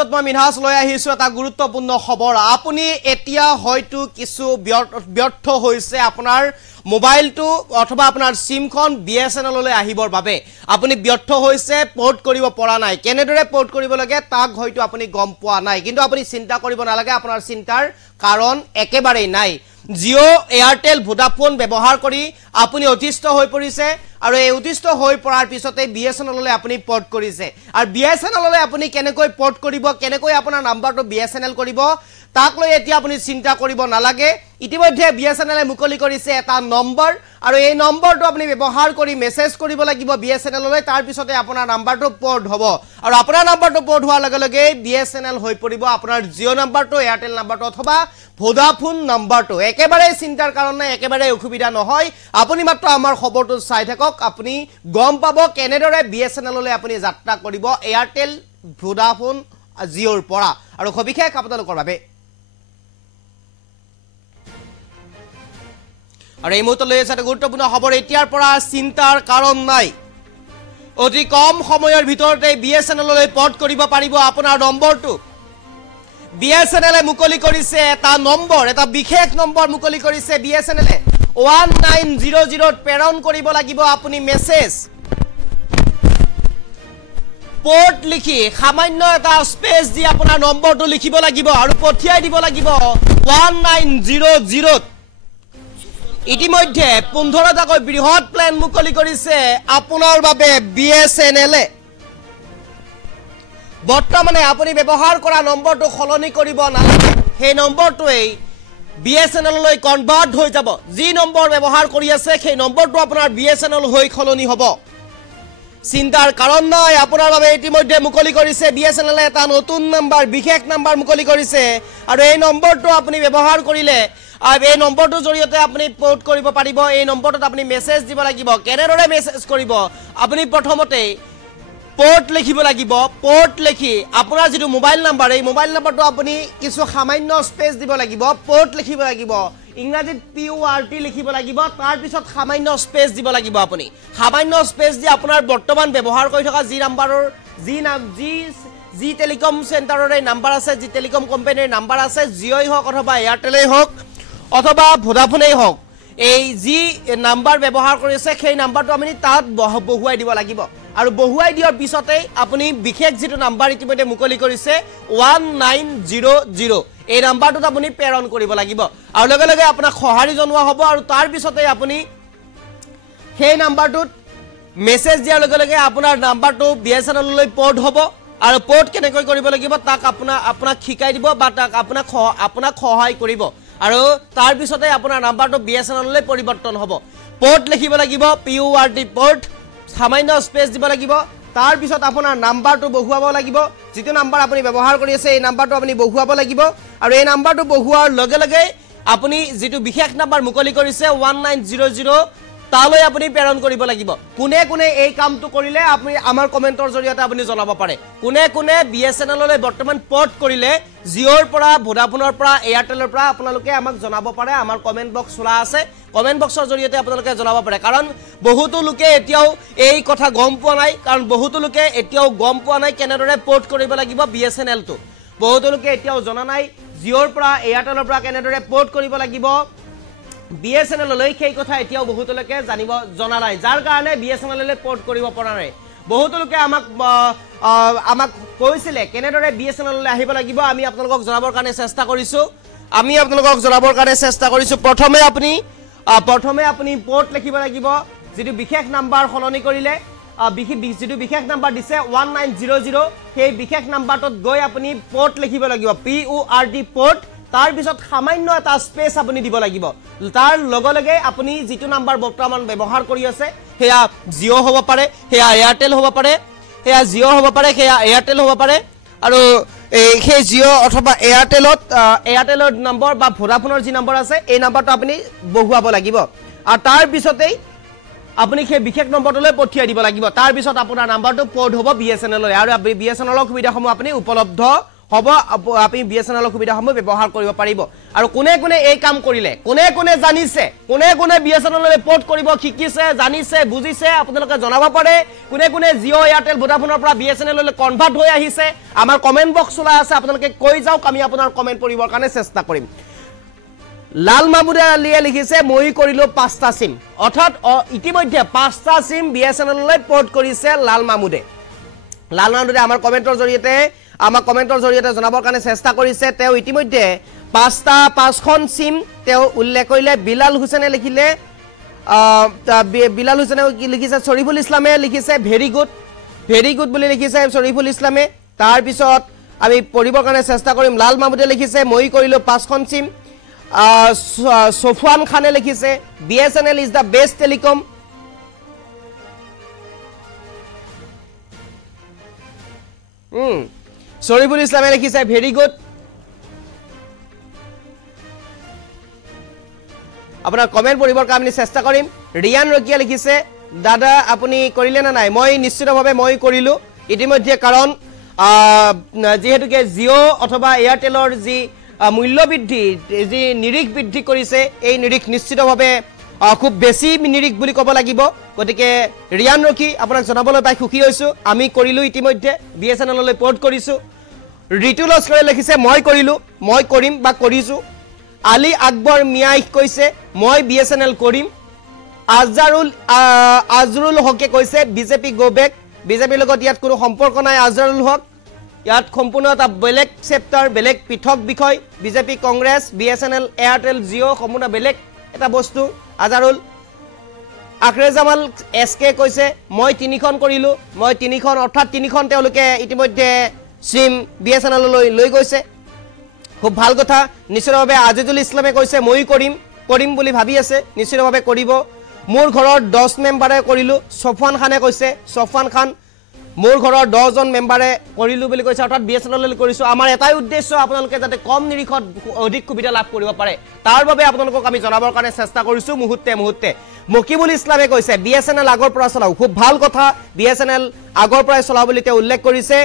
মঞ্চত মই মিনহাজ লৈ আহিছো এটা গুৰুত্বপূৰ্ণ খবৰ আপুনি এতিয়া হয়তো কিছু ব্যৰ্থ হৈছে আপোনাৰ মোবাইলটো অথবা আপোনাৰ সিমখন BSNL লৈ আহিবৰ বাবে আপুনি ব্যৰ্থ হৈছে পোৰ্ট কৰিব পৰা নাই কেনেদৰে পোৰ্ট কৰিব লাগে তাক হয়তো আপুনি গম পোৱা নাই কিন্তু আপুনি চিন্তা কৰিব নালাগে আপোনাৰ চিন্তাৰ কাৰণ একেবাৰে নাই জিও এয়াৰটেল ভোডাফোন ব্যৱহাৰ কৰি আপুনি অতিষ্ঠ হৈ পৰিছে আৰু এই অতিষ্ঠ হৈ পৰাৰ পিছতে BSNL লৈ আপুনি পোৰ্ট কৰিছে আৰু BSNL লৈ আপুনি কেনেকৈ পোৰ্ট কৰিব কেনেকৈ আপোনাৰ নাম্বাৰটো BSNL কৰিব তাক লৈ এতিয়া আপুনি চিন্তা কৰিব নালাগে ইতিমধ্যে BSNL মুকলি কৰিছে এটা নম্বৰ আৰু এই নম্বৰটো আপুনি ব্যৱহাৰ কৰি মেছেজ কৰিব লাগিব BSNL লৈ তাৰ পিছতে আপোনাৰ নাম্বাৰটো পোৰ্ট হ'ব আৰু আপোনাৰ নাম্বাৰটো পোৰ্ট হোৱাৰ লগে লগে BSNL হৈ পৰিব আপোনাৰ জিও নাম্বাৰটো এয়াৰটেল নাম্বাৰটো অথবা ভোডাফোন নাম্বাৰটো একেবাৰে চিন্তাৰ কাৰণ নাই একেবাৰে অসুবিধা নহয় আপুনি মাত্ৰ আমাৰ খবৰটো চাই থাকক আপুনি গম পাব কেনেদৰে BSNL লৈ আপুনি যাত্ৰা কৰিব এয়াৰটেল ভোডাফোন জিওৰ পৰা আৰু সবিশেষ আপোনালোকৰ বাবে আৰু এই মুহূৰ্তলৈ এটা গুৰুত্বপূৰ্ণ খবৰ এতিয়াৰ পৰা চিন্তাৰ কাৰণ নাই অতি কম সময়ৰ ভিতৰতে BSNL লৈ পোৰ্ট কৰিব পাৰিব আপোনাৰ নম্বৰটো BSNL মুকলি কৰিছে এটা নম্বৰ এটা বিশেষ নম্বৰ মুকলি কৰিছে BSNL 1900 প্ৰেৰণ কৰিব লাগিব আপুনি মেছেজ পোৰ্ট লিখি সামান্য এটা স্পেচ দি আপোনাৰ নম্বৰটো লিখিব লাগিব আৰু পঠিয়াই দিব লাগিব 1900 ইতিমধ্যে 15টাকৈ বৃহৎ প্ল্যান মুকলি কৰিছে আপোনাৰ বাবে BSNL বৰ্তমানে আপুনি ব্যৱহাৰ কৰা নম্বৰটো খলনি কৰিব নালাগে সেই নম্বৰটোই BSNL লৈ কনভাৰ্ট হৈ যাব যি নম্বৰ ব্যৱহাৰ কৰি আছে সেই নম্বৰটো আপোনাৰ BSNL হৈ খলনি হ'ব চিন্তাৰ কাৰণ নাই আপোনাৰ বাবে ইতিমধ্যে মুকলি কৰিছে BSNL এটা নতুন নম্বৰ বিশেষ নম্বৰ মুকলি কৰিছে আৰু এই নম্বৰটো আপুনি ব্যৱহাৰ কৰিলে এই নম্বৰটোৰ জৰিয়তে আপুনি পোৰ্ট কৰিব পাৰিব এই নম্বৰটোত আপুনি মেছেজ দিব লাগিব কেনেদৰে মেছেজ কৰিব আপুনি প্ৰথমতে পোৰ্ট লিখিব লাগিব পোৰ্ট লিখি আপোনাৰ যেটো মোবাইল নম্বৰ এই মোবাইল নম্বৰটো আপুনি কিছু সামান্য স্পেচ দিব লাগিব পোৰ্ট লিখিব লাগিব ইংৰাজীত PORT লিখিব লাগিব তাৰ পিছত সামান্য স্পেচ দিব লাগিব আপুনি সামান্য স্পেচ দি আপোনাৰ বৰ্তমান ব্যৱহাৰ কৰি থকা যি নম্বৰৰ যি টেলিকম চেণ্টাৰৰ নম্বৰ আছে যি টেলিকম কোম্পানীৰ নম্বৰ আছে জিঅ'ই হওক অথবা এয়াৰটেলেই হওক অথবা ভোডাফোনেই হওক এই যি নম্বৰ ব্যৱহাৰ কৰিছে সেই নম্বৰটো আপুনি তাত বহুৱাই দিব লাগিব আৰু বহুৱাই দিয়াৰ পিছতে আপুনি বিশেষ যেটো নম্বৰ ইতিমধ্যে মুকলি কৰিছে 1900 এই নম্বৰটোত আপুনি প্ৰেৰণ কৰিব লাগিব আৰু লগে লগে আপোনাক সহাৰি জনোৱা হ'ব আৰু তাৰ পিছতে আপুনি সেই নম্বৰটোত মেছেজ দিয়াৰ লগে লগে আপোনাৰ নম্বৰটো BSNL লৈ পোৰ্ট হ'ব আৰু পোৰ্ট কেনেকৈ কৰিব লাগিব তাক আপোনাক শিকাই দিব বা তাক আপোনাক সহায় কৰিব আৰু তাৰ পিছতে আপোনাৰ নম্বৰটো BSNL লৈ পৰিৱৰ্তন হ'ব পোৰ্ট লিখিব লাগিব PORT পোৰ্ট সামান্য স্পেচ দিব লাগিব তাৰ পিছত আপোনাৰ নম্বৰটো বহুৱাব লাগিব যেটো নম্বৰ আপুনি ব্যৱহাৰ কৰি আছে এই নম্বৰটো আপুনি বহুৱাব লাগিব আৰু এই নম্বৰটো বহুৱাৰ লগে লগে আপুনি যেটো বিশেষ নম্বৰ মুকলি কৰিছে 1900 তালৈ আপুনি প্ৰেৰণ কৰিব লাগিব কোনে কোনে এই কামটো কৰিলে আপুনি আমাৰ কমেন্টৰ জৰিয়তে আপুনি জনাব পাৰে কোনে কোনে BSNL লৈ বৰ্তমান পোৰ্ট কৰিলে জিঅ'ৰ পৰা ভোডাফোনৰ পৰা এয়াৰটেলৰ পৰা আপোনালোকে আমাক জনাব পাৰে আমাৰ কমেন্ট বক্স খোলা আছে কমেন্ট বক্সৰ জৰিয়তে আপোনালোকে জনাব পাৰে কাৰণ বহুতো লোকে এতিয়াও এই কথা গম পোৱা নাই কাৰণ বহুতো লোকে এতিয়াও গম পোৱা নাই কেনেদৰে পোৰ্ট কৰিব লাগিব BSNL টো বহুতো লোকে এতিয়াও জনা নাই জিঅ'ৰ পৰা এয়াৰটেলৰ পৰা কেনেদৰে পোৰ্ট কৰিব লাগিব BSNL লৈ সেই কথা এতিয়াও বহুত লোকে জনা নাই যাৰ কাৰণে BSNL লৈ পোৰ্ট কৰিব পৰা নাই বহুত লোকে আমাক কৈছিলে কেনেদৰে BSNL লৈ আহিব লাগিব আমি আপোনালোকক জনাবৰ কাৰণে চেষ্টা কৰিছো প্ৰথমে আপুনি পোৰ্ট লিখিব লাগিব যেটো বিশেষ নম্বৰ খলনি কৰিলে যেটো বিশেষ নম্বৰ দিছে 1900 সেই বিশেষ নম্বৰটোত গৈ আপুনি পোৰ্ট লিখিব লাগিব PORT পোৰ্ট তাৰ পিছত সামান্য এটা স্পেচ আপুনি দিব লাগিব তাৰ লগে লগে আপুনি যেটো নম্বৰ বৰ্তমান ব্যৱহাৰ কৰি আছে হেয়া জিও হ'ব পাৰে হেয়া এয়াৰটেল হ'ব পাৰে হেয়া জিও হ'ব পাৰে হেয়া এয়াৰটেল হ'ব পাৰে আৰু এই জিও অথবা এয়াৰটেলৰ নম্বৰ বা ভোডাফোনৰ যি নম্বৰ আছে এই নম্বৰটো আপুনি বহুৱাব লাগিব আৰু তাৰ পিছতে আপুনি সেই বিশেষ নম্বৰটোলৈ পঠিয়াই দিব লাগিব তাৰ পিছত আপোনাৰ নম্বৰটো পোৰ্ট হ'ব BSNL লৈ আৰু BSNL সুবিধাসমূহ আপুনি উপলব্ধ হ'ব আপুনি BSNL সুবিধাসমূহ ব্যৱহাৰ কৰিব পাৰিব আৰু কোনে কোনে এই কাম কৰিলে কোনে কোনে জানিছে কোনে কোনে BSNL ৰিপৰ্ট কৰিব শিকিছে জানিছে বুজিছে আপোনালোকে জনাব পাৰে কোনে কোনে জিঅ' এয়াৰটেল ভোডাফোনৰ পৰা BSNL লৈ কনভাৰ্ট হৈ আহিছে আমাৰ কমেন্ট বক্স ওলাই আছে আপোনালোকে কৈ যাওক আমি আপোনাৰ কমেন্ট পঢ়িবৰ কাৰণে চেষ্টা কৰিম লাল মাহমুদে আলিয়ে লিখিছে মই কৰিলো 5টা সিম অৰ্থাৎ ইতিমধ্যে 5টা সিম BSNL লৈ পোৰ্ট কৰিছে লাল মাহমুদে আমাৰ কমেন্টৰ জৰিয়তে আমাৰ কমেন্টৰ জৰিয়তে জনাবৰ কাৰণে চেষ্টা কৰিছে তেওঁ ইতিমধ্যে 5খন সিম তেওঁ উল্লেখ কৰিলে বিলাল হুসেনে লিখিলে বিলাল হুসেনে লিখিছে শৰীফুল ইসলামে লিখিছে ভেৰি গুড বুলি লিখিছে শৰীফুল ইসলামে তাৰ পিছত আমি পঢ়িবৰ কাৰণে চেষ্টা কৰিম লাল মাহমুদে লিখিছে মই কৰিলো 5খন সিম সোফান খানে লিখিছে BSNL is the best telecom Shariful ইসলামে লিখিছে ভেরি গুড আপোনাৰ কমেন্ট পঢ়িবৰ কাৰণে চেষ্টা কৰিম ৰিয়ান ৰকিয়া লিখিছে দাদা আপুনি কৰিলে না নাই মই নিশ্চিতভাৱে মই কৰিলো ইতিমধ্যে কাৰণ যেহেতুকে জিঅ' অথবা এয়াৰটেলৰ যি মূল্য বৃদ্ধি যি নিৰিখ বৃদ্ধি কৰিছে এই নিৰিখ নিশ্চিতভাৱে খুব বেছি নিৰিখ বুলি ক'ব লাগিব গতিকে ৰিয়ান ৰকি আপোনাক জনাবলৈ পাই খুকি হৈছো আমি কৰিলো ইতিমধ্যে BSNL লৈ পোৰ্ট কৰিছো ঋতু লস্কৰে লিখিছে মই কৰিলো মই কৰিম বা কৰিছো আলী আকবৰ মিয়াই কৈছে মই BSNL কৰিম আজৰুল হকে কৈছে বিজেপি গো বেক বিজেপিৰ লগত ইয়াত কোনো সম্পৰ্ক নাই আজৰুল হক ইয়াত সম্পূৰ্ণ এটা বেলেগ চেপ্টাৰ বেলেগ পৃথক বিষয় BJP Congress BSNL Airtel Jio' সম্পূৰ্ণ বেলেগ এটা বস্তু আজৰুল আখৰে জামাল SK কৈছে মই 3খন কৰিলো মই 3খন অৰ্থাৎ 3খন তেওঁলোকে ইতিমধ্যে সিম BSNL লৈ গৈছে খুব ভাল কথা নিশ্চিতভাৱে আজিজুল ইছলামে কৈছে মই কৰিম বুলি ভাবি আছে নিশ্চিতভাৱে কৰিব মোৰ ঘৰৰ 10 মেম্বাৰে কৰিলো সফান খানে কৈছে সফান খান মোৰ ঘৰৰ 10 জন মেম্বাৰে কৰিলো বুলি কৈছে অৰ্থাৎ BSNL লৈ কৰিছো আমাৰ এটাই উদ্দেশ্য আপোনালোকে যাতে কম নিৰিখত অধিক সুবিধা লাভ কৰিব পাৰে তাৰ বাবে আপোনালোকক আমি জনাবৰ কাৰণে চেষ্টা কৰিছো মুহূৰ্তে মকিবুল ইছলামে কৈছে BSNL আগৰ পৰা চলাও খুব ভাল কথা BSNL আগৰ পৰা চলাও বুলি তেওঁ উল্লেখ কৰিছে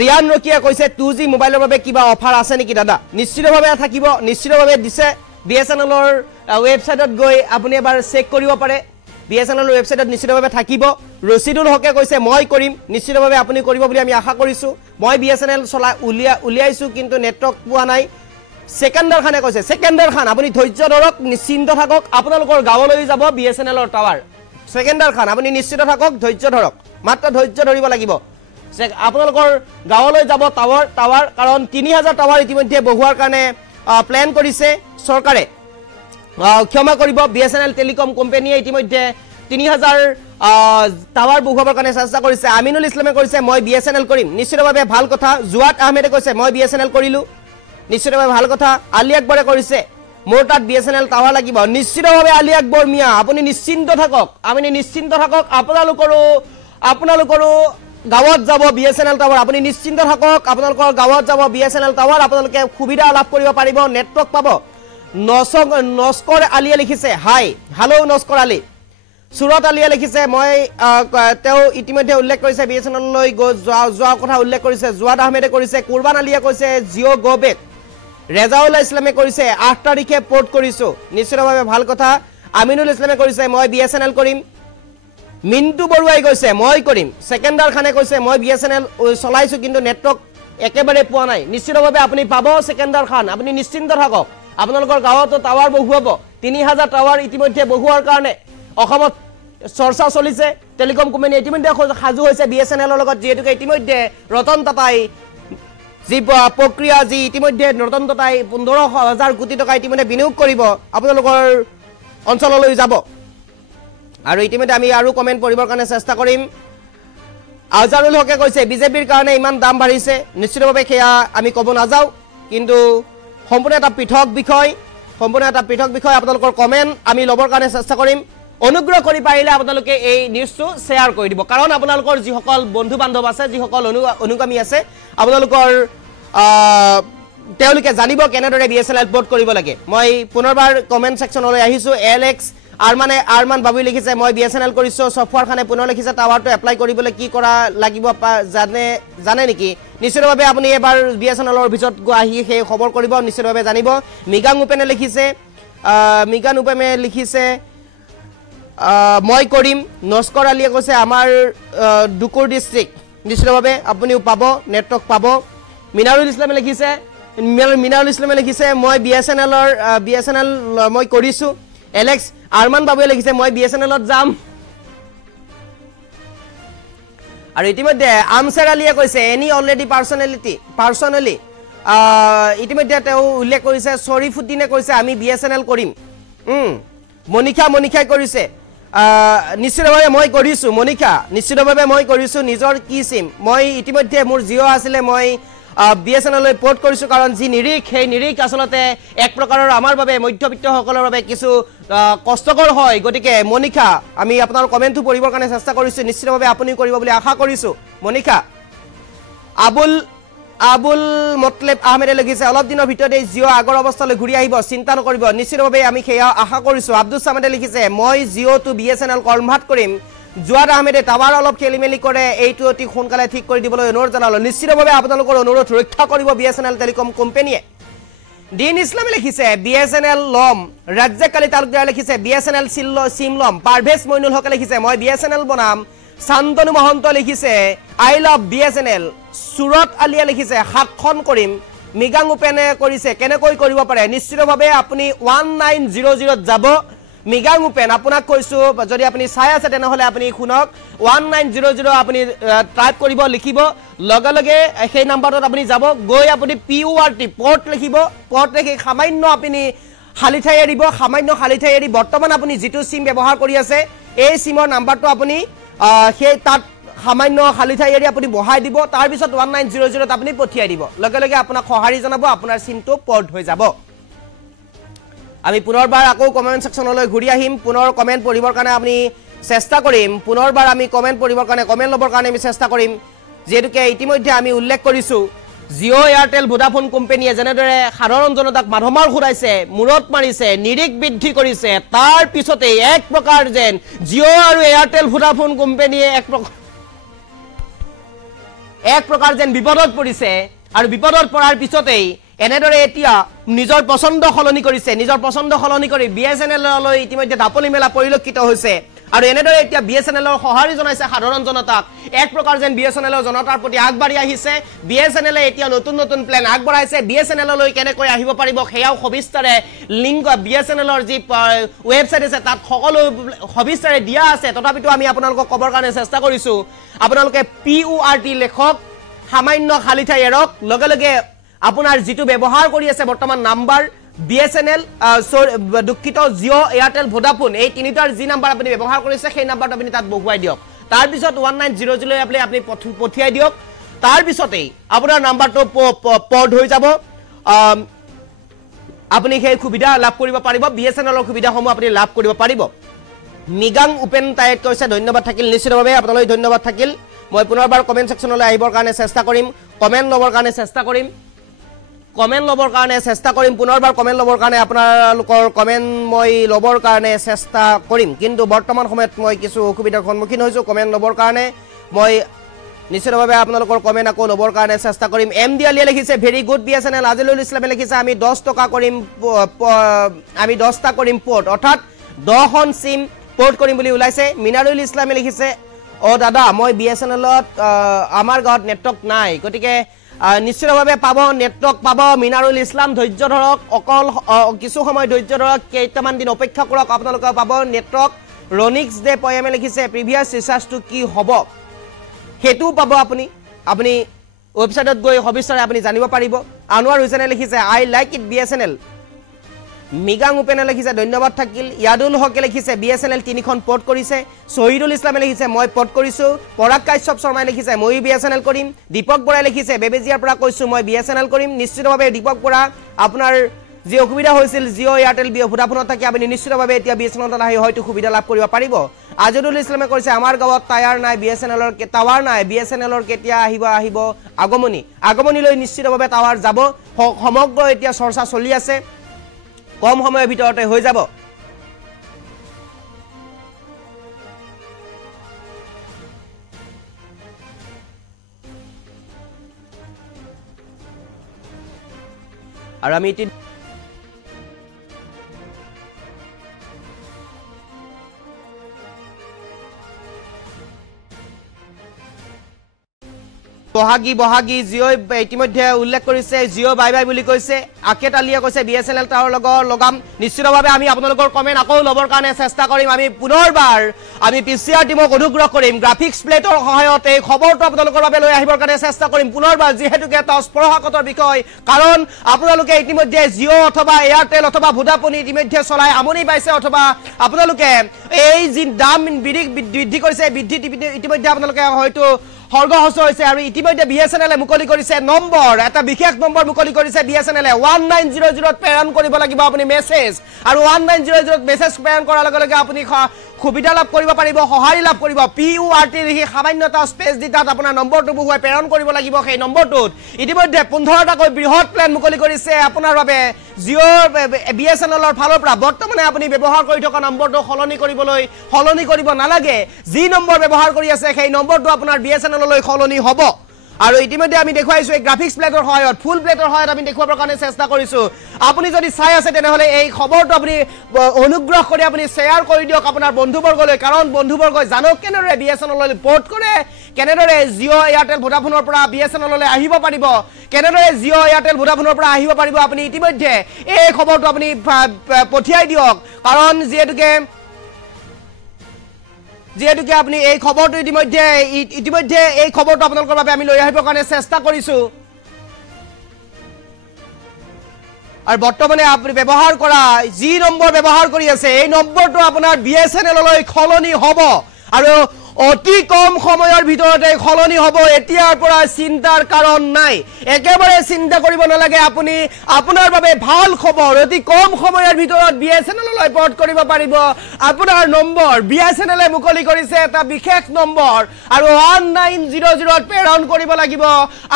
ৰিয়ান ৰকিয়া কৈছে 2G মোবাইলৰ বাবে কিবা অফাৰ আছে নেকি দাদা নিশ্চিতভাৱে থাকিব নিশ্চিতভাৱে দিছে BSNLৰ ওয়েবসাইটত গৈ আপুনি এবাৰ চেক কৰিব পাৰে BSNLৰ ওয়েবসাইটত নিশ্চিতভাৱে থাকিব ৰশিদুল হকে কৈছে মই কৰিম নিশ্চিতভাৱে আপুনি কৰিব বুলি আমি আশা কৰিছো মই BSNL উলিয়াইছো কিন্তু নেটৱৰ্ক পোৱা নাই সেকেন্ডাৰ খানে কৈছে সেকেন্ডাৰ খান আপুনি ধৈৰ্য ধৰক নিশ্চিন্ত থাকক আপোনালোকৰ গাঁৱলৈ যাব BSNLৰ টাৱাৰ সেকেন্ডাৰ খান আপুনি নিশ্চিত থাকক ধৈৰ্য ধৰক মাত্ৰ ধৈৰ্য ধৰিব লাগিব আপোনালোকৰ গাঁৱলৈ যাব টাৱাৰ কাৰণ 3000 টাৱাৰ ইতিমধ্যে বহুৱাৰ কাৰণে প্ল্যান কৰিছে চৰকাৰে ক্ষমা কৰিব BSNL টেলিকম কোম্পানীয়ে ইতিমধ্যে 3000 টাৱাৰ বহুৱাৰ কাৰণে চেষ্টা কৰিছে আমিনুল ইছলামে কৈছে মই BSNL কৰিম নিশ্চিতভাৱে ভাল কথা জুৱাত আহমেদে কৈছে মই BSNL কৰিলো নিশ্চিতভাৱে ভাল কথা আলী আকবৰে কৰিছে মোৰ তাত BSNL টাৱাৰ লাগিব নিশ্চিতভাৱে আলী আকবৰ মিয়া আপুনি নিশ্চিন্ত থাকক আপোনালোকৰো গাঁৱত যাব BSNL টাৱাৰ আপুনি নিশ্চিন্ত থাকক আপোনালোকৰ গাঁৱত যাব BSNL টাৱাৰ আপোনালোকে সুবিধা লাভ কৰিব পাৰিব নেটৱৰ্ক পাব নস্কৰ আলীয়ে লিখিছে হাই হেল্ল নস্কৰ আলী সুৰত আলিয়া লিখিছে মই তেও ইতিমধ্যে উল্লেখ কৰিছে BSNL লৈ যোৱা কথা উল্লেখ কৰিছে জুৱাদ আহমেদে কৰিছে কুৰবান আলিয়া কৈছে জিও গো বেক ৰেজাউল ইসলামে কৰিছে 8 তাৰিখে পোৰ্ট কৰিছো নিশ্চিতভাৱে ভাল কথা আমিনুল ইসলামে কৰিছে মই BSNL কৰিম মিন্টু বৰুৱাই কৈছে মই কৰিম সেকেন্ডাৰ খানে কৈছে মই BSNL চলাইছো কিন্তু নেটৱৰ্ক একেবাৰে পোৱা নাই নিশ্চিতভাৱে আপুনি পাব সেকেন্ডাৰ খান আপুনি নিশ্চিন্ত থাকক আপোনালোকৰ গাঁৱত টাৱাৰ বহুৱাব 3000 টাৱাৰ ইতিমধ্যে বহুৱাৰ কাৰণে অসমত চৰ্চা চলিছে টেলিকম কোম্পানী ইতিমধ্যে সাজু হৈছে BSNL লগত যেহেতুকে ইতিমধ্যে ৰতন টাটাই যি প্ৰক্ৰিয়া যি ইতিমধ্যে ৰতন টাটাই 15000 কোটি টকা ইতিমধ্যে বিনিয়োগ কৰিব আপোনালোকৰ অঞ্চললৈ যাব আৰু ইতিমধ্যে আমি আৰু কমেন্ট পঢ়িবৰ কাৰণে চেষ্টা কৰিম আজাৰুল হকে কৈছে বিজেপিৰ কাৰণে ইমান দাম বাঢ়িছে নিশ্চিতভাৱে খেয়া আমি ক'ব নাযাও কিন্তু সম্পূৰ্ণ এটা পৃথক বিষয় আপোনালোকৰ কমেন্ট আমি লবৰ কাৰণে চেষ্টা কৰিম অনুগ্ৰহ কৰি পাৰিলে আপোনালোকে এই নিউজটো শেয়াৰ কৰি দিব কাৰণ আপোনালোকৰ যিসকল বন্ধু বান্ধৱ আছে যিসকল অনুগামী আছে আপোনালোকৰ তেওঁলোকে জানিব কেনেদৰে BSNL পোৰ্ট কৰিব লাগে মই পুনৰবাৰ কমেন্ট সেকশনলৈ আহিছো LX আৰমান বাবুই লিখিছে মই বিএছএনএল কৰিছো সফৱাৰ খানে পুনৰ লিখিছে টাৱাৰটো এপ্লাই কৰিবলৈ কি কৰা লাগিব জানে নেকি নিশ্চিতভাৱে আপুনি এবাৰ বিএছএনএলৰ অফিচত আহি সেই খবৰ কৰিব নিশ্চিতভাৱে জানিব মিগাং উপেনে লিখিছে মই কৰিম নস্কৰ আলীয়ে কৈছে আমাৰ দুকুৰ ডিস্ট্ৰিক্ট নিশ্চিতভাৱে আপুনিও পাব নেটৱৰ্ক পাব মিনাৰুল ইছলামে লিখিছে মই বিএছএনএল মই কৰিছো এলেক্স আৰমান বাবুৱে লিখিছে মই বিএছএনএলত যাম আৰু ইতিমধ্যে আমছাৰ আলীয়ে কৈছে এনি অলৰেডি পাৰ্সনেলি ইতিমধ্যে তেওঁ উল্লেখ কৰিছে শৰীফুদ্দিনে কৈছে আমি বিএছএনএল কৰিম মনিখাই কৰিছে নিশ্চিতভাৱে মই কৰিছো মনিখা নিশ্চিতভাৱে মই কৰিছো নিজৰ কি সিম মই ইতিমধ্যে মোৰ জিঅ আছিলে মই বিএছএনএল লৈ পোৰ্ট কৰিছো কাৰণ যি নিৰিখ সেই নিৰিখ আসলতে এক প্ৰকাৰৰ আমাৰ বাবে মধ্যবিত্তসকলৰ বাবে কিছু কষ্টকৰ হয় গতিকে মনিখা আমি আপোনাৰ কমেন্টটো পঢ়িবৰ কাৰণে চেষ্টা কৰিছো নিশ্চিতভাৱে আপুনি কৰিব বুলি আশা কৰিছো মনিখা আবুল মতলেব আহমেদে লিখিছে অলপ দিনৰ ভিতৰতে জিঅ আগৰ অৱস্থালৈ ঘূৰি আহিব চিন্তা নকৰিব নিশ্চিতভাৱে আমি সেয়া আশা কৰিছো আব্দুল সামেদে লিখিছে মই জিঅ টু বিএছএনএল কনভাৰ্ট কৰিম জুৱাদ আহমেদে টাৱাৰ অলপ খেলিমেলি কৰে এইটো অতি সোনকালে ঠিক কৰি দিবলৈ অনুৰোধ জনালো নিশ্চিতভাৱে আপোনালোকৰ অনুৰোধ ৰক্ষা কৰিব বিএছএনএল টেলিকম কোম্পানীয়ে দিন ইছলামে লিখিছে বিএছএনএল লম ৰাজ্জাক কালি তালুকদাৰ লিখিছে বিএছএনএল সিম লম পাৰভেজ মইনুল হকে লিখিছে মই বিএছএনএল বনাম শান্তনু মহন্ত লিখিছে আই লাভ বিএছএনএল সুরত আলিয়া লিখিছে 7খন কৰিম মিগাং উপেনে কৰিছে কেনেকৈ কৰিব পাৰে নিশ্চিতভাৱে আপুনি 1900 যাব মিগাং উপেন আপোনাক কৈছো যদি আপুনি চাই আছে তেনেহলে আপুনি শুনক 1900 আপুনি টাইপ কৰিব লিখিব লগে লগে সেই নাম্বাৰটোত আপুনি যাব গৈ আপুনি PURT পৰ্ট লিখিব পৰ্ট লিখি সামান্য আপুনি খালি ঠাই এৰি বৰ্তমান আপুনি যেটো সিম ব্যৱহাৰ কৰি আছে এই সিমৰ নাম্বাৰটো আপুনি সেই তাত সামান্য খালি ঠাই এৰি আপুনি বহাই দিব তাৰ পিছত 1900 আপুনি পঠিয়াই দিব লগে লগে আপোনাক সহাৰি জনাব আপোনাৰ সিমটো পৰ্ট হৈ যাব আমি পুনৰবাৰ আকৌ কমেন্ট সেকশনলৈ ঘূৰি আহিম পুনৰ কমেন্ট পঢ়িবৰ কাৰণে আমি চেষ্টা কৰিম পুনৰবাৰ আমি কমেন্ট পঢ়িবৰ কাৰণে কমেন্ট লবৰ কাৰণে আমি চেষ্টা কৰিম যেহেতুকে ইতিমধ্যে আমি উল্লেখ কৰিছো জিঅ এয়াৰটেল ভোডাফোন কোম্পানীয়ে যেনেদৰে সাধাৰণ জনতাক মাধমাৰ ঘুৰাইছে মূৰত মাৰিছে নিৰিক বৃদ্ধি কৰিছে তাৰ পিছতে এক প্ৰকাৰ যেন জিঅ আৰু এয়াৰটেল ভোডাফোন কোম্পানীয়ে এক প্ৰকাৰ যেন বিপদত পৰিছে আৰু বিপদত পৰাৰ পিছতেই এনেদৰে এতিয়া নিজৰ পছন্দ খলনি কৰি বিএছএনএল লৈ ইতিমধ্যে দাপলি মেলা পৰিলক্ষিত হৈছে আৰু এনেদৰে এতিয়া বিএছএনএলৰ সহাৰি জনাইছে সাধাৰণ জনতাক এক প্ৰকাৰ যেন বিএছএনএলৰ জনতাৰ প্ৰতি আগবাঢ়ি আহিছে বিএছএনএলে এতিয়া নতুন প্ল্যান আগবঢ়াইছে বিএছএনএল লৈ কেনেকৈ আহিব পাৰিব হেয়াও সবিস্তাৰে লিংক বিএছএনএলৰ যি ওয়েবসাইট আছে তাত সকলো সবিস্তাৰে দিয়া আছে তথাপিতো আমি আপোনালোকক কবৰ কাৰণে চেষ্টা কৰিছো আপোনালোকে PURT লেখক সামান্য খালি ঠাই এৰক লগে লগে আপোনাৰ যেটো ব্যৱহাৰ কৰি আছে বৰ্তমান নাম্বাৰ বিএছএনএল দুঃখিত জিঅ এয়াৰটেল ভোডাফোন এই তিনিটাৰ যি নাম্বাৰ আপুনি ব্যৱহাৰ কৰিছে সেই নাম্বাৰটো আপুনি তাত বহুৱাই দিয়ক তাৰ পিছত 1900 লৈ আপুনি পঠিয়াই দিয়ক তাৰ পিছতেই আপোনাৰ নাম্বাৰটো পৰ্ট হৈ যাব আপুনি সেই সুবিধা লাভ কৰিব পাৰিব বিএছএনএলৰ সুবিধাসমূহ আপুনি লাভ কৰিব পাৰিব মিগাং উপেন তাইত কৈছে ধন্যবাদ থাকিল নিশ্চিতভাৱে আপোনালৈ ধন্যবাদ থাকিল মই পুনৰবাৰ কমেন্ট সেকশনলৈ আহিবৰ কাৰণে চেষ্টা কৰিম কমেন্ট লবৰ কাৰণে চেষ্টা কৰিম পুনৰবাৰ কমেন্ট লবৰ কাৰণে আপোনালোকৰ কমেন্ট মই লবৰ কাৰণে চেষ্টা কৰিম কিন্তু বৰ্তমান সময়ত মই কিছু অসুবিধাৰ সন্মুখীন হৈছো কমেন্ট লবৰ কাৰণে মই নিশ্চিতভাৱে আপোনালোকৰ কমেন্ট আকৌ লবৰ কাৰণে চেষ্টা কৰিম এমডি আলিয়ে লিখিছে ভেৰি গুড বিএছএনএল আজিলুল ইছলামে লিখিছে আমি 10 টকা কৰিম আমি 10টা কৰিম পোৰ্ট অৰ্থাৎ 10খন সিম পোৰ্ট কৰিম বুলি ওলাইছে মিনাৰুল ইছলামে লিখিছে ও দাদা মই বিএছএনএলত আমাৰ গাঁৱত নেটৱৰ্ক নাই গতিকে নিশ্চিতভাৱে পাব নেটৱৰ্ক পাব মিনাৰুল ইছলাম ধৈৰ্য ধৰক অকল কিছু সময় ধৈৰ্য ধৰক কেইটামান দিন অপেক্ষা কৰক আপোনালোকে পাব নেটৱৰ্ক ৰনিক্স দে পয়েমে লিখিছে প্ৰিভিয়াস ৰিচাৰ্জটো কি হ'ব হেতু পাব আপুনি ওয়েবসাইটত গৈ সবিস্তাৰে আপুনি জানিব পাৰিব আনোৱাৰ হুসেনে লিখিছে আই লাইক ইট বিএছএনএল মিগাং উপেনে লিখিছে ধন্যবাদ থাকিল ইয়াদুল হকে লিখিছে বিএছএনএল 3খন পোৰ্ট কৰিছে শহীদুল ইছলামে লিখিছে মই পোৰ্ট কৰিছো পৰাগ কাশ্যপ শৰ্মাই লিখিছে মই বিএছএনএল কৰিম দীপক বৰাই লিখিছে বেবেজিয়াৰ পৰা কৈছো মই বিএছএনএল কৰিম নিশ্চিতভাৱে দীপক বৰা আপোনাৰ যি অসুবিধা হৈছিল জিঅ এয়াৰটেল ভোডাফোনত থাকি আপুনি নিশ্চিতভাৱে এতিয়া বিএছএনএলত আহি হয়তো সুবিধা লাভ কৰিব পাৰিব আজিদুল ইছলামে কৈছে আমাৰ গাঁৱত টায়াৰ নাই বিএছএনএলৰ টাৱাৰ নাই বিএছএনএলৰ কেতিয়া আহিব আগমনিলৈ নিশ্চিতভাৱে টাৱাৰ যাব সমগ্ৰ এতিয়া চৰ্চা চলি আছে কম সময়ৰ ভিতৰতে হৈ যাব আৰু আমি বহাগী জিঅ' ইতিমধ্যে উল্লেখ কৰিছে জিঅ' বাই বাই বুলি কৈছে আকেট আলিয়ে কৈছে বিএছএনএল তাৰ লগত লগাম নিশ্চিতভাৱে আমি আপোনালোকৰ কমেণ্ট আকৌ ল'বৰ কাৰণে চেষ্টা কৰিম আমি পুনৰবাৰ আমি পিচিআৰ টিমক অনুগ্ৰহ কৰিম গ্ৰাফিক্স প্লেটৰ সহায়ত এই খবৰটো আপোনালোকৰ বাবে লৈ আহিবৰ কাৰণে চেষ্টা কৰিম পুনৰবাৰ যিহেতুকে এটা স্পৰ্শকাতৰ বিষয় কাৰণ আপোনালোকে ইতিমধ্যে জিঅ' অথবা এয়াৰটেল অথবা ভোডাফোন ইতিমধ্যে চলাই আমনি পাইছে অথবা আপোনালোকে এই যি দাম বৃদ্ধি কৰিছে ইতিমধ্যে আপোনালোকে হয়তো হৰগহস হৈছে আৰু ইতিমধ্যে বিএছএনএল মুকলি কৰিছে নম্বৰ এটা বিশেষ নম্বৰ মুকলি কৰিছে বিএছএনএল 1900 প্ৰেৰণ কৰিব লাগিব আপুনি মেছেজ আৰু 1900 মেছেজ প্ৰেৰণ কৰাৰ লগে লগে আপুনি সুবিধা লাভ কৰিব পাৰিব সহায় লাভ কৰিব PURT লিখি সামান্যতা স্পেচ দি তাত আপোনাৰ নম্বৰটো বহুৱাই প্ৰেৰণ কৰিব লাগিব সেই নম্বৰটোত ইতিমধ্যে 15টাকৈ বৃহৎ প্লেন মুকলি কৰিছে আপোনাৰ বাবে জিঅ' বিএছএনএলৰ ফালৰ পৰা বৰ্তমানে আপুনি ব্যৱহাৰ কৰি থকা নম্বৰটো সলনি কৰিব নালাগে যি নম্বৰ ব্যৱহাৰ কৰি আছে সেই নম্বৰটো আপোনাৰ বিএছএনএললৈ সলনি হ'ব আৰু ইতিমধ্যে আমি দেখুৱাইছো এই গ্ৰাফিক্স প্লেটৰ সহায়ত ফুল প্লেটৰ সহায়ত আমি দেখুৱাবৰ কাৰণে চেষ্টা কৰিছো আপুনি যদি চাই আছে তেনেহলে এই খবৰটো আপুনি অনুগ্ৰহ কৰি আপুনি শ্বেয়াৰ কৰি দিয়ক আপোনাৰ বন্ধুবৰ্গলৈ কাৰণ বন্ধুবৰ্গই জানক কেনেদৰে বিএছএনএললৈ পৰ্ট কৰে কেনেদৰে জিঅ' এয়াৰটেল ভোডাফোনৰ পৰা বিএছএনএললৈ আহিব পাৰিব কেনেদৰে জিঅ' এয়াৰটেল ভোডাফোনৰ পৰা আহিব পাৰিব আপুনি ইতিমধ্যে এই খবৰটো আপুনি পঠিয়াই দিয়ক কাৰণ যিহেতুকে আপুনি এই খবৰটো ইতিমধ্যে এই খবৰটো আপোনালোকৰ বাবে আমি লৈ আহিবৰ কাৰণে চেষ্টা কৰিছো আৰু বৰ্তমানে আপুনি ব্যৱহাৰ কৰা যি নম্বৰ ব্যৱহাৰ কৰি আছে এই নম্বৰটো আপোনাৰ বিএছএনএললৈ সলনি হ'ব আৰু অতি কম সময়ৰ ভিতৰতে সলনি হ'ব এতিয়াৰ পৰা চিন্তাৰ কাৰণ নাই একেবাৰে চিন্তা কৰিব নালাগে আপুনি আপোনাৰ বাবে ভাল খবৰ অতি কম সময়ৰ ভিতৰত বিএছএনএললৈ পৰ্ট কৰিব পাৰিব আপোনাৰ নম্বৰ বিএছএনএলে মুকলি কৰিছে এটা বিশেষ নম্বৰ আৰু 1900 প্ৰেৰণ কৰিব লাগিব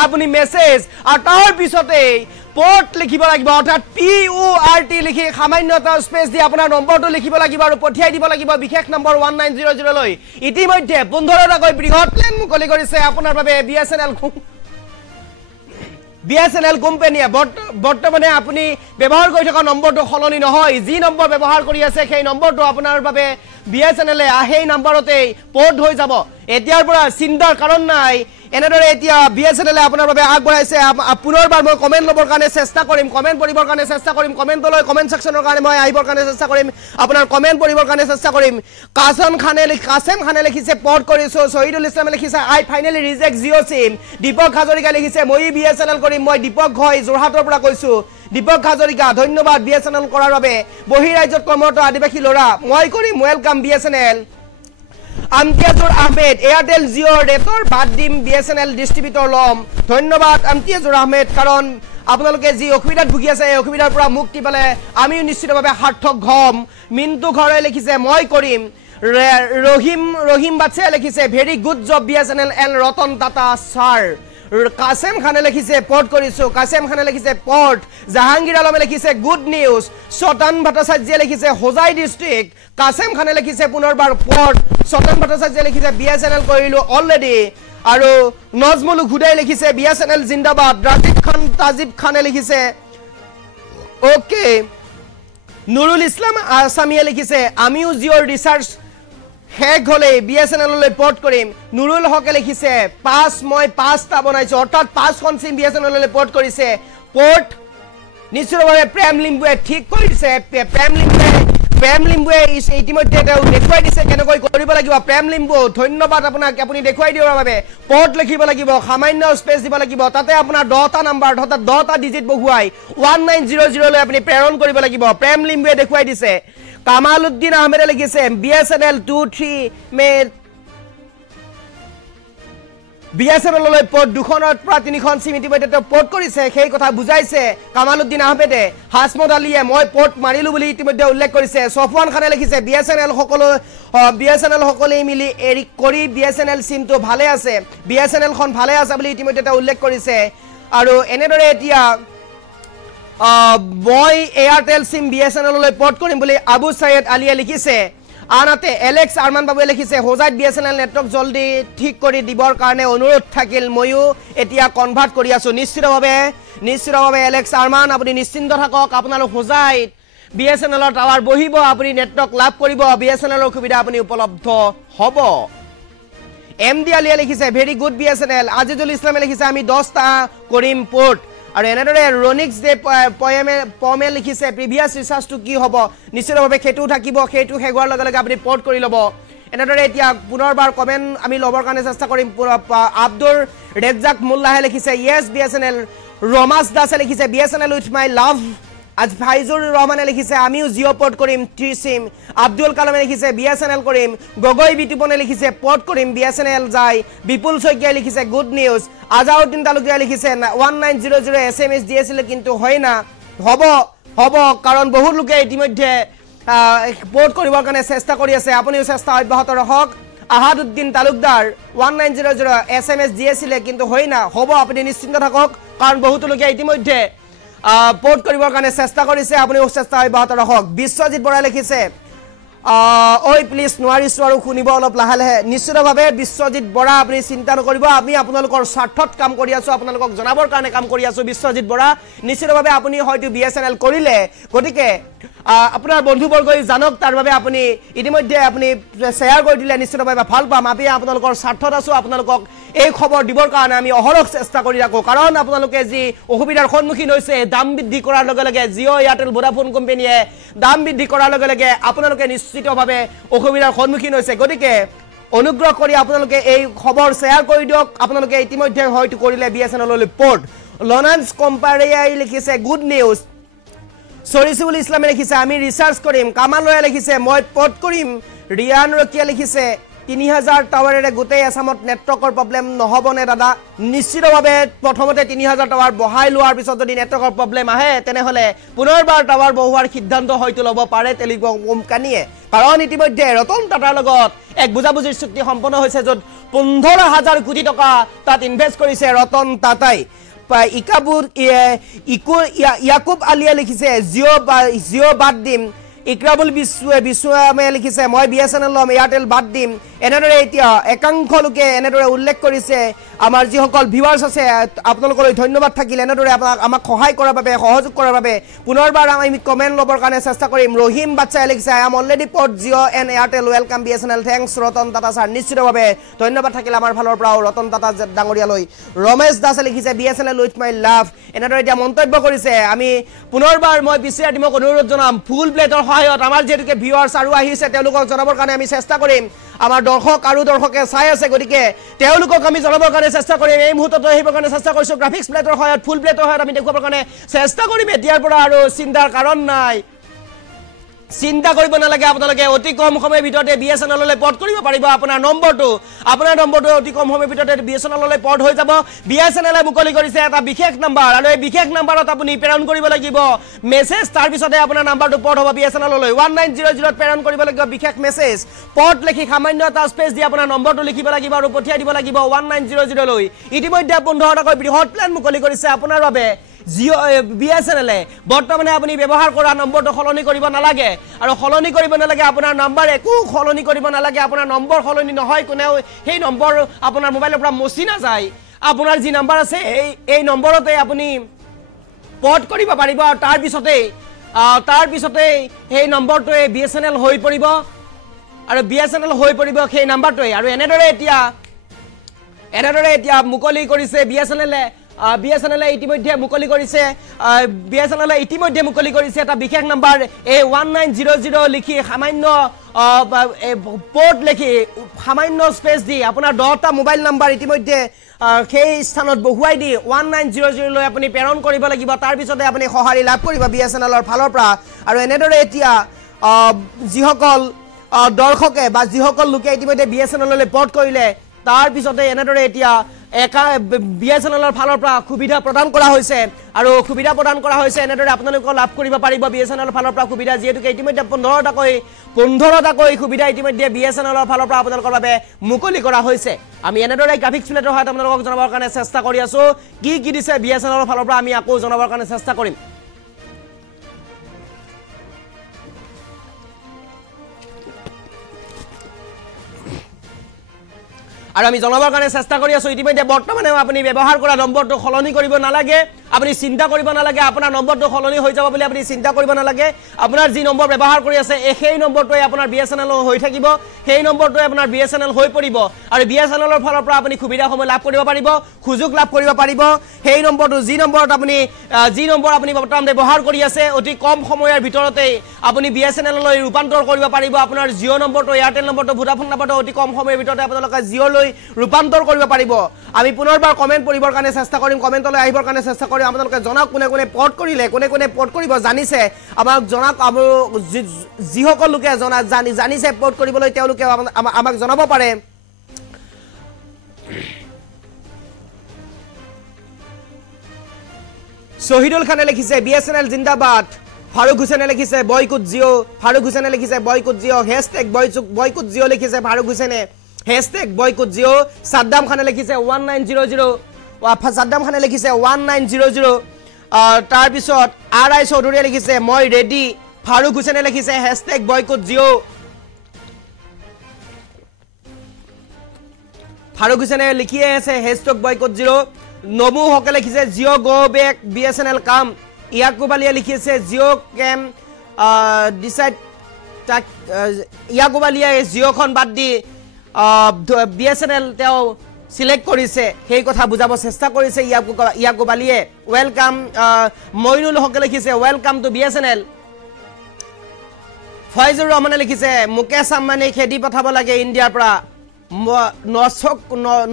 আপুনি মেছেজ আৰু তাৰ পিছতে পৰ্ট লিখিব লাগিব অৰ্থাৎ PURT লিখি সামান্যতা স্পেচ দি আপোনাৰ নম্বৰটো লিখিব লাগিব আৰু পঠিয়াই দিব লাগিব বিশেষ নম্বৰ 1900 লৈ ইতিমধ্যে 15টাকৈ বৃহৎ প্লেন মুকলি কৰিছে আপোনাৰ বাবে বিএছএনএল কোম্পানীয়ে বৰ্তমানে আপুনি ব্যৱহাৰ কৰি থকা নম্বৰটো সলনি নহয় যি নম্বৰ ব্যৱহাৰ কৰি আছে সেই নম্বৰটো আপোনাৰ বাবে বিএছএনএলে সেই নম্বৰতে পৰ্ট হৈ যাব এতিয়াৰ পৰা চিন্তাৰ কাৰণ নাই এনেদৰে এতিয়া বিএছএনএলে আপোনাৰ বাবে আগবঢ়াইছে পুনৰবাৰ মই কমেণ্ট ল'বৰ কাৰণে চেষ্টা কৰিম কমেণ্ট পঢ়িবৰ কাৰণে চেষ্টা কৰিম কমেণ্টলৈ কমেণ্ট সেকশ্যনৰ কাৰণে মই আহিবৰ কাৰণে চেষ্টা কৰিম আপোনাৰ কমেণ্ট পঢ়িবৰ কাৰণে চেষ্টা কৰিম কাসেম খানে লিখিছে পৰ্ট কৰিছো শহীদুল ইছলামে লিখিছে আই ফাইনেলি ৰিজেক্ট জিঅ' সিম দীপক হাজৰিকা লিখিছে মই বিএছএনএল কৰিম মই দীপক ঘই যোৰহাটৰ পৰা কৈছো দীপক হাজৰিকা ধন্যবাদ বিএছএনএল কৰাৰ বাবে বহিৰাজ্যত কৰ্মৰত আদিবাসী ল'ৰা মই কৰিম ওয়েলকাম বিএছএনএল আমতিয়াজুৰ আহমেদ এয়াৰটেল জিঅ' ৰেটৰ বাদ দিম বিএছএনএল ডিষ্ট্ৰিবিউটৰ ল'ম ধন্যবাদ আমতিয়াজুৰ আহমেদ কাৰণ আপোনালোকে যি অসুবিধাত ভুগি আছে এই অসুবিধাৰ পৰা মুক্তি পালে আমিও নিশ্চিতভাৱে সাৰ্থক হ'ম মিণ্টু ঘৰে লিখিছে মই কৰিম ৰহিম বাচ্চাই লিখিছে very good job BSNL and Ratan Tata sir Kasem খানে লিখিছে পৰ্ট কৰিছো কাসেম খানে লিখিছে পৰ্ট জাহাংগীৰ আলমে লিখিছে গুড নিউজ সতন ভট্টাচাৰ্যে লিখিছে হোজাই ডিষ্ট্ৰিক্ট কাসেম খানে লিখিছে পুনৰবাৰ পৰ্ট সতন ভট্টাচাৰ্যে লিখিছে বিএছএনএল কৰিলো অলৰেডি আৰু নজমুল ঘুদাই লিখিছে বিএছএনএল জিন্দাবাদ ৰাজিব খান তাজিব খানে লিখিছে ওকে নুৰুল ইছলাম আসামিয়ে লিখিছে আমিও জিঅ'ৰ ৰিচাৰ্জ শেষ হলে বিএছএনএললৈ পৰ্ট কৰিম নুৰুল হকে লিখিছে 5টা বনাইছো অৰ্থাৎ 5খন সিম বিএছএনএললৈ পৰ্ট কৰিছে পৰ্ট নিশ্চিতভাৱে প্ৰেম লিম্বুৱে ঠিক কৰিছে প্ৰেম লিম্বুৱে ইতিমধ্যে দেখুৱাই দিছে কেনেকৈ কৰিব লাগিব প্ৰেম লিম্বু ধন্যবাদ আপোনাক আপুনি দেখুৱাই দিয়াৰ বাবে পৰ্ট লিখিব লাগিব সামান্য স্পেচ দিব লাগিব তাতে আপোনাৰ 10টা নাম্বাৰ অৰ্থাৎ 10টা ডিজিট বহুৱাই 1900 লৈ আপুনি প্ৰেৰণ কৰিব লাগিব প্ৰেম লিম্বুৱে দেখুৱাই দিছে কামালউদ্দিন আহমেদে লিখিছে বিএছএনএল 23 মে বিএছএনএললৈ পৰ্ট 2খনৰ পৰা 3খন সিম ইতিমধ্যে পৰ্ট কৰিছে সেই কথা বুজাইছে কামালউদ্দিন আহমেদে হাসমত আলীয়ে মই পৰ্ট মাৰিলো বুলি ইতিমধ্যে উল্লেখ কৰিছে সফৱান খানে লিখিছে বিএছএনএল সকলে মিলি এৰি কৰি বিএছএনএল সিমটো ভালে আছে বিএছএনএলখন ভালে আছে বুলি ইতিমধ্যে উল্লেখ কৰিছে আৰু এনেদৰে এতিয়া মই এয়াৰটেল সিম বিএছএনএললৈ পৰ্ট কৰিম বুলি আবু সাইয়েদ আলীয়ে লিখিছে আনহাতে এলেক্স আৰমান বাবুৱে লিখিছে হোজাইত বিএছএনএল নেটৱৰ্ক জলদি ঠিক কৰি দিবৰ কাৰণে অনুৰোধ থাকিল ময়ো এতিয়া কনভাৰ্ট কৰি আছো নিশ্চিতভাৱে এলেক্স আৰমান আপুনি নিশ্চিন্ত থাকক আপোনালোক হোজাইত বিএছএনএলৰ টাৱাৰ বহিব আপুনি নেটৱৰ্ক লাভ কৰিব বিএছএনএলৰ সুবিধা আপুনি উপলব্ধ হ'ব এমডি আলিয়া লিখিছে ভেৰি গুড বিএছএনএল আজিজুল ইছলামে লিখিছে আমি 10টা কৰিম পোৰ্ট আৰু এনেদৰে ৰনিক্স দে পমে লিখিছে প্ৰিভিয়াছ ৰিচাৰ্জটো কি হ'ব নিশ্চিতভাৱে সেইটো থাকিব সেইটো হেগোৱাৰ লগে লগে আপুনি পোৰ্ট কৰি ল'ব এনেদৰে এতিয়া পুনৰবাৰ কমেন্ট আমি ল'বৰ কাৰণে চেষ্টা কৰিম আব্দুৰ ৰেজাক মোল্লাহে লিখিছে ইয়েছ বিএছএনএল ৰমাস দাসে লিখিছে বিএছএনএল উইথ মাই লাভ আজ ফাইজুৰ ৰহমানে লিখিছে আমিও জিঅ' পোৰ্ট কৰিম 3 সিম আব্দুল কালামে লিখিছে বিএছএনএল কৰিম গগৈ বিতুপনে লিখিছে পোৰ্ট কৰিম বিএছএনএল যায় বিপুল শইকীয়াই লিখিছে গুড নিউজ আজাউদ্দিন তালুকদাৰে লিখিছে 1900 এছএমএছ দিয়েছিল কিন্তু হয় না হ'ব কাৰণ বহুত লোকে ইতিমধ্যে পোৰ্ট কৰিবৰ কাৰণে চেষ্টা কৰি আছে আপুনিও চেষ্টা অব্যাহত ৰাখক আহাদুদ্দিন তালুকদাৰ 1900 এছএমএছ দিয়েছিল কিন্তু হয় না হ'ব আপুনি নিশ্চিন্ত থাকক কাৰণ বহুত লোকে ইতিমধ্যে পোৰ্ট কৰিবৰ কাৰণে চেষ্টা কৰিছে আপুনি চেষ্টা অব্যাহত ৰাখক বিশ্বজিৎ বৰা লিখিছে ঐ প্লিজ নোৱাৰিছো আৰু শুনিব অলপ লাহে লাহে নিশ্চিতভাৱে বিশ্বজিৎ বৰা আপুনি চিন্তা নকৰিব আমি আপোনালোকৰ স্বাৰ্থত কাম কৰি আছো আপোনালোকক জনাবৰ কাৰণে কাম কৰি আছো বিশ্বজিৎ বৰা নিশ্চিতভাৱে আপুনি হয়তো বিএছএনএল কৰিলে গতিকে আপোনাৰ বন্ধুবৰ্গই জানক তাৰ বাবে আপুনি ইতিমধ্যে আপুনি শ্বেয়াৰ কৰি দিলে নিশ্চিতভাৱে ভাল পাম আমি আপোনালোকৰ স্বাৰ্থত আছো আপোনালোকক এই খবৰ দিবৰ কাৰণে আমি অহৰহ চেষ্টা কৰি ৰাখো কাৰণ আপোনালোকে যি অসুবিধাৰ সন্মুখীন হৈছে দাম বৃদ্ধি কৰাৰ লগে লগে জিঅ' এয়াৰটেল ভোডাফোন কোম্পানীয়ে দাম বৃদ্ধি কৰাৰ লগে লগে আপোনালোকে নিশ্চিতভাৱে অসুবিধাৰ সন্মুখীন হৈছে গতিকে অনুগ্ৰহ কৰি আপোনালোকে এই খবৰ শ্বেয়াৰ কৰি দিয়ক আপোনালোকে ইতিমধ্যে হয়তো কৰিলে বিএছএনএললৈ পোৰ্ট লনান্স কম্পাৰিয়াই লিখিছে গুড নিউজ সৰিসুল ইছলামে লিখিছে আমি ৰিচাৰ্জ কৰিম কামালয়া লিখিছে মই পোৰ্ট কৰিম ৰিয়ান ৰকিয়া লিখিছে 3000 টাৱাৰেৰে গোটেই আসামত নেটৱৰ্কৰ প্ৰবলেম নহবনে দাদা নিশ্চিতভাৱে প্ৰথমতে 3000 টাৱাৰ বহাই লোৱাৰ পিছত যদি নেটৱৰ্কৰ প্ৰবলেম আহে তেনেহলে পুনৰবাৰ টাৱাৰ বহুৱাৰ সিদ্ধান্ত হয়তো ল'ব পাৰে টেলিকম কোম্পানীয়ে কাৰণ ইতিমধ্যে ৰতন টাটাৰ লগত এক বুজাবুজিৰ চুক্তি সম্পন্ন হৈছে য'ত 15000 কোটি টকা তাত ইনভেষ্ট কৰিছে ৰতন টাটাই ইয়াকুব আলিয়া লিখিছে জিঅ' বাদ দিম ইকৰাবুল বিশ্বমে লিখিছে মই বিএছএনএল লম এয়াৰটেল বাদ দিম এনেদৰে এতিয়া একাংশ লোকে এনেদৰে উল্লেখ কৰিছে আমাৰ যিসকল ভিউৱাৰ্ছ আছে আপোনালোকলৈ ধন্যবাদ থাকিল এনেদৰে আমাক সহায় কৰাৰ বাবে সহযোগ কৰাৰ বাবে পুনৰবাৰ আমি কমেন্ট ল'বৰ কাৰণে চেষ্টা কৰিম ৰহিম বাচ্চাই লিখিছে I am already port Jio' and Airtel welcome BSNL thanks Ratan Tata sir নিশ্চিতভাৱে ধন্যবাদ থাকিল আমাৰ ফালৰ পৰাও ৰতন টাটা ডাঙৰীয়ালৈ ৰমেশ দাসে লিখিছে বিএছএনএল উইথ মাই লাভ এনেদৰে এতিয়া মন্তব্য কৰিছে আমি পুনৰবাৰ মই বিচিআৰ টিমক অনুৰোধ জনাম ফুল প্লেটৰ সহায়ত আমাৰ যেহেতুকে ভিউৱাৰ্ছ আৰু আহিছে তেওঁলোকক জনাবৰ কাৰণে আমি চেষ্টা কৰিম আমাৰ দৰ্শক আৰু দৰ্শকে চাই আছে গতিকে তেওঁলোকক আমি জনাবৰ কাৰণে চেষ্টা কৰিম এই মুহূৰ্তত আহিবৰ কাৰণে চেষ্টা কৰিছো গ্ৰাফিক্স প্লেটৰ সহায়ত ফুল প্লেটৰ সহায়ত আমি দেখুৱাবৰ কাৰণে চেষ্টা কৰিম এতিয়াৰ পৰা আৰু চিন্তাৰ কাৰণ নাই চিন্তা কৰিব নালাগে আপোনালোকে অতি কম সময়ৰ ভিতৰতে বিএছএনএললৈ পোৰ্ট কৰিব পাৰিব আপোনাৰ নম্বৰটো অতি কম সময়ৰ ভিতৰতে বিএছএনএললৈ পোৰ্ট হৈ যাব বিএছএনএলে মুকলি কৰিছে এটা বিশেষ নম্বৰ আৰু এই বিশেষ নম্বৰত আপুনি প্ৰেৰণ কৰিব লাগিব মেছেজ তাৰ পিছতে আপোনাৰ নম্বৰটো পোৰ্ট হ'ব বিএছএনএললৈ 1900 প্ৰেৰণ কৰিব লাগিব বিশেষ মেছেজ পোৰ্ট লিখি সামান্য এটা স্পেচ দি আপোনাৰ নম্বৰটো লিখিব লাগিব আৰু পঠিয়াই দিব লাগিব 1900 লৈ ইতিমধ্যে 15 টাকৈ বৃহৎ প্লেন মুকলি কৰিছে আপোনাৰ বাবে বিএছএনএলে বৰ্তমানে আপুনি ব্যৱহাৰ কৰা নম্বৰটো সলনি কৰিব নালাগে আৰু সলনি কৰিব নালাগে আপোনাৰ নম্বৰ একো সলনি কৰিব নালাগে আপোনাৰ নম্বৰ সলনি নহয় কোনেও সেই নম্বৰ আপোনাৰ মোবাইলৰ পৰা মচি নাযায় আপোনাৰ যি নম্বৰ আছে এই নম্বৰতে আপুনি পোৰ্ট কৰিব পাৰিব আৰু তাৰ পিছতে সেই নম্বৰটোৱে বিএছএনএল হৈ পৰিব আৰু বিএছএনএল হৈ পৰিব সেই নম্বৰটোৱে আৰু এনেদৰে এতিয়া মুকলি কৰিছে বিএছএনএলে ইতিমধ্যে মুকলি কৰিছে এটা বিশেষ নম্বৰ এই 1900 লিখি সামান্য পোৰ্ট লিখি সামান্য স্পেচ দি আপোনাৰ 10টা মোবাইল নম্বৰ ইতিমধ্যে সেই স্থানত বহুৱাই দি 1900 লৈ আপুনি প্ৰেৰণ কৰিব লাগিব তাৰ পিছতে আপুনি সঁহাৰি লাভ কৰিব বিএছএনএলৰ ফালৰ পৰা আৰু এনেদৰে এতিয়া যিসকল দৰ্শকে বা যিসকল লোকে ইতিমধ্যে বিএছএনএললৈ পোৰ্ট কৰিলে তাৰ পিছতে এনেদৰে এতিয়া বিএছএনএলৰ ফালৰ পৰা সুবিধা প্ৰদান কৰা হৈছে আৰু সুবিধা প্ৰদান কৰা হৈছে এনেদৰে আপোনালোকে লাভ কৰিব পাৰিব বিএছএনএলৰ ফালৰ পৰা সুবিধা যেহেতুকে ইতিমধ্যে 15 টাকৈ সুবিধা ইতিমধ্যে বিএছএনএলৰ ফালৰ পৰা আপোনালোকৰ বাবে মুকলি কৰা হৈছে আমি এনেদৰে গ্ৰাফিক্স প্লেটৰ সহায়ত আপোনালোকক জনাবৰ কাৰণে চেষ্টা কৰি আছো কি দিছে বিএছএনএলৰ ফালৰ পৰা আমি আকৌ জনাবৰ কাৰণে চেষ্টা কৰিম আৰু আমি জনাবৰ কাৰণে চেষ্টা কৰি আছো ইতিমধ্যে বৰ্তমানে আপুনি ব্যৱহাৰ কৰা নম্বৰটো সলনি কৰিব নালাগে আপুনি চিন্তা কৰিব নালাগে আপোনাৰ নম্বৰটো সলনি হৈ যাব বুলি আপুনি চিন্তা কৰিব নালাগে আপোনাৰ যি নম্বৰ ব্যৱহাৰ কৰি আছে সেই নম্বৰটোৱে আপোনাৰ BSNL হৈ থাকিব সেই নম্বৰটোৱে আপোনাৰ BSNL হৈ পৰিব আৰু BSNL ৰ ফালৰ পৰা আপুনি সুবিধাসমূহ লাভ কৰিব পাৰিব সুযোগ লাভ কৰিব পাৰিব সেই নম্বৰটো যি নম্বৰ আপুনি বৰ্তমান ব্যৱহাৰ কৰি আছে অতি কম সময়ৰ ভিতৰতে আপুনি BSNL লৈ ৰূপান্তৰ কৰিব পাৰিব আপোনাৰ জিঅ' নম্বৰটো এয়াৰটেল নম্বৰটো ভোডাফোন নম্বৰটো অতি কম সময়ৰ ভিতৰতে আপোনালোকে জিঅ' লৈ ৰূপান্তৰ কৰিব পাৰিব আমি পুনৰবাৰ কমেন্ট পঢ়িবৰ কাৰণে চেষ্টা কৰিম কমেন্টলৈ আহিবৰ কাৰণে চেষ্টা কৰিম আপোনালোকে জনাওক কোনে কোনে পৰ্ট কৰিলে কোনে কোনে পৰ্ট কৰিব জানিছে আমাক জনাওক যিসকল লোকে জানিছে পৰ্ট কৰিবলৈ তেওঁলোকে আমাক জনাব পাৰে শহীদুল খানে লিখিছে BSNL জিন্দাবাদ ফাৰুক হুসেনে লিখিছে বয়কুট জিঅ ফাৰুক হুসেনে লিখিছে বয়কুট জিঅ #বয়কুট জিঅ লিখিছে ফাৰুক হুসেনে #বয়কুট জিঅ সাদ্দাম খানে লিখিছে 1900 সাদ্দাম খানে লিখিছে 1900 তাৰ পিছত RI চৌধুৰীয়ে লিখিছে মই ৰেডি ফাৰুক হুসেনে লিখিছে #বয়কুট জিঅ ফাৰুক হুসেনে লিখিয়ে আছে #বয়কুট জিঅ নমু হকে লিখিছে জিঅ গো বেক BSNL কাম ইয়াকুব আলিয়ে লিখিছে জিঅ কেম ডিসাইড ইয়াকুব আলিয়ে জিঅখন বাদ দি BSNL তেও সিলেক্ট কৰিছে সেই কথা বুজাব চেষ্টা কৰিছে ইয়াকুব আলিয়ে ওয়েলকাম মইনুল হকে লিখিছে ওয়েলকাম টু BSNL ফয়জুৰ ৰহমানে লিখিছে মুকেশ আম্বানী খেদি পঠাব লাগে ইণ্ডিয়াৰ পৰা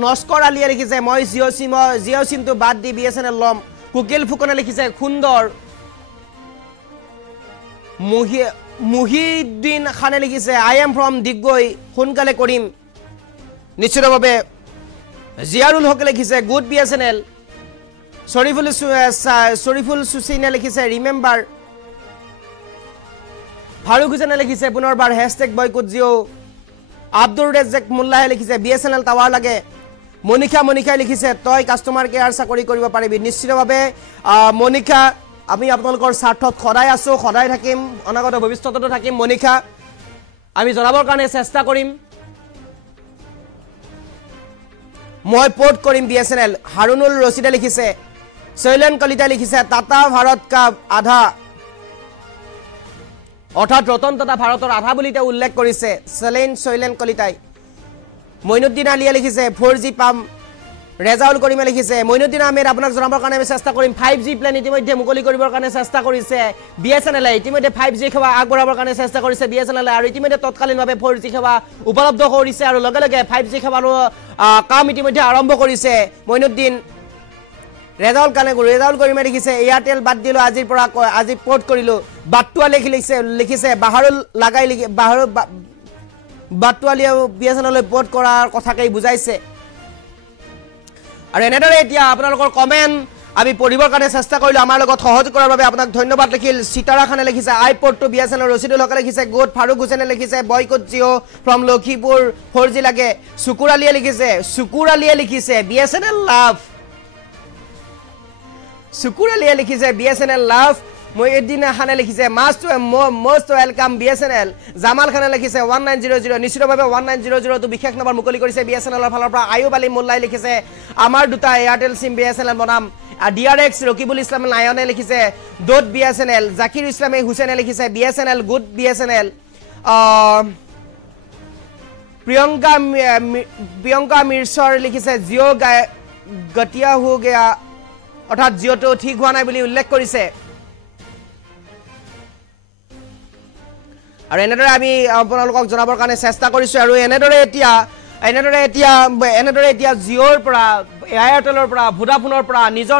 নস্কৰ আলিয়ে লিখিছে মই জিঅ' সিমটো বাদ দি BSNL লম কুকিল ফুকনে লিখিছে সুন্দৰ মুহিউদ্দিন খানে লিখিছে আই এম ফ্ৰম ডিগবৈ সোনকালে কৰিম নিশ্চিতভাৱে জিয়াৰুল হকে লিখিছে গুড BSNL শৰীফুল সুচিনে লিখিছে ৰিমেম্বাৰ ফাৰুক হুসেনে লিখিছে পুনৰবাৰ #বয়কুট জিঅ আব্দুৰ ৰেজেক মুল্লাহে লিখিছে BSNL টাৱাৰ লাগে মনিকা লিখিছে তই কাস্টমাৰ কেয়াৰ চাকৰি কৰিব পাৰিবি নিশ্চিতভাৱে মনিকা আমি আপোনালোকৰ স্বাৰ্থত সদায় আছো সদায় থাকিম অনাগত ভৱিষ্যততো থাকিম মনিকা আমি জনাবৰ কাৰণে চেষ্টা কৰিম মই পৰ্ট কৰিম BSNL হাৰুনুল ৰছিদে লিখিছে শৈলেন কলিতা লিখিছে টাটা ভাৰত কা আধা অৰ্থাৎ ৰতন টাটা ভাৰতৰ আধা বুলি তেওঁ উল্লেখ কৰিছে শৈলেন কলিতাই মইনুদ্দিন আলিয়ে লিখিছে 4G পাম ৰেজাউল কৰিমে লিখিছে মইনুদ্দিন আহমেদ আপোনাক জনাবৰ কাৰণে আমি চেষ্টা কৰিম 5G প্লেন ইতিমধ্যে মুকলি কৰিবৰ কাৰণে চেষ্টা কৰিছে BSNL ইতিমধ্যে 5G সেৱা আগবঢ়াবৰ কাৰণে চেষ্টা কৰিছে BSNL আৰু ইতিমধ্যে তৎকালীনভাৱে 4G সেৱা উপলব্ধ কৰিছে আৰু লগে লগে 5G সেৱাৰ কাম ইতিমধ্যে আৰম্ভ কৰিছে মইনুদ্দিন ৰেজাউল কৰিমে লিখিছে এয়াৰটেল বাদ দিলো আজি পৰ্ট কৰিলো বাটুৱালে লিখিছে বাহাৰুল লাগাই বাটুৱালিয়ে BSNL পৰ্ট কৰাৰ কথাকেই বুজাইছে আৰু এনেদৰে এতিয়া আপোনালোকৰ কমেন্ট আমি পঢ়িবৰ কাৰণে চেষ্টা কৰিলো আমাৰ লগত সহযোগ কৰাৰ বাবে আপোনাক ধন্যবাদ লিখিল সিতাৰা খানে লিখিছে আই পৰ্ট টু BSNL ৰছিদুল হকে লিখিছে গুড ফাৰুক হুসেনে লিখিছে boycott Jio from Lakhipur 4G লাগে শুকুৰ আলিয়ে লিখিছে BSNL লাভ শুকুৰ আলিয়ে লিখিছে BSNL লাভ মইউদ্দিন খানে লিখিছে most welcome BSNL জামাল খানে লিখিছে 1900 নিশ্চিতভাৱে 1900 তো বিশেষ নম্বৰ মুকলি কৰিছে BSNL ৰ ফালৰ পৰা আয়ুব আলী মোল্লাই লিখিছে আমাৰ দুটা এয়াৰটেল সিম BSNL বনাম DRX ৰকিবুল ইছলাম নায়নে লিখিছে ডট BSNL জাকিৰ ইছলামে হুসেনে লিখিছে BSNL গুড BSNL প্ৰিয়ংকা মিৰ্চৰ লিখিছে জিঅ গটিয়া হৈ গয়া অৰ্থাৎ জিঅ'টো ঠিক হোৱা নাই বুলি উল্লেখ কৰিছে আৰু এনেদৰে আমি আপোনালোকক জনাবৰ কাৰণে চেষ্টা কৰিছো আৰু এনেদৰে এতিয়া জিঅ'ৰ পৰা এয়াৰটেলৰ পৰা ভোডাফোনৰ পৰা নিজৰ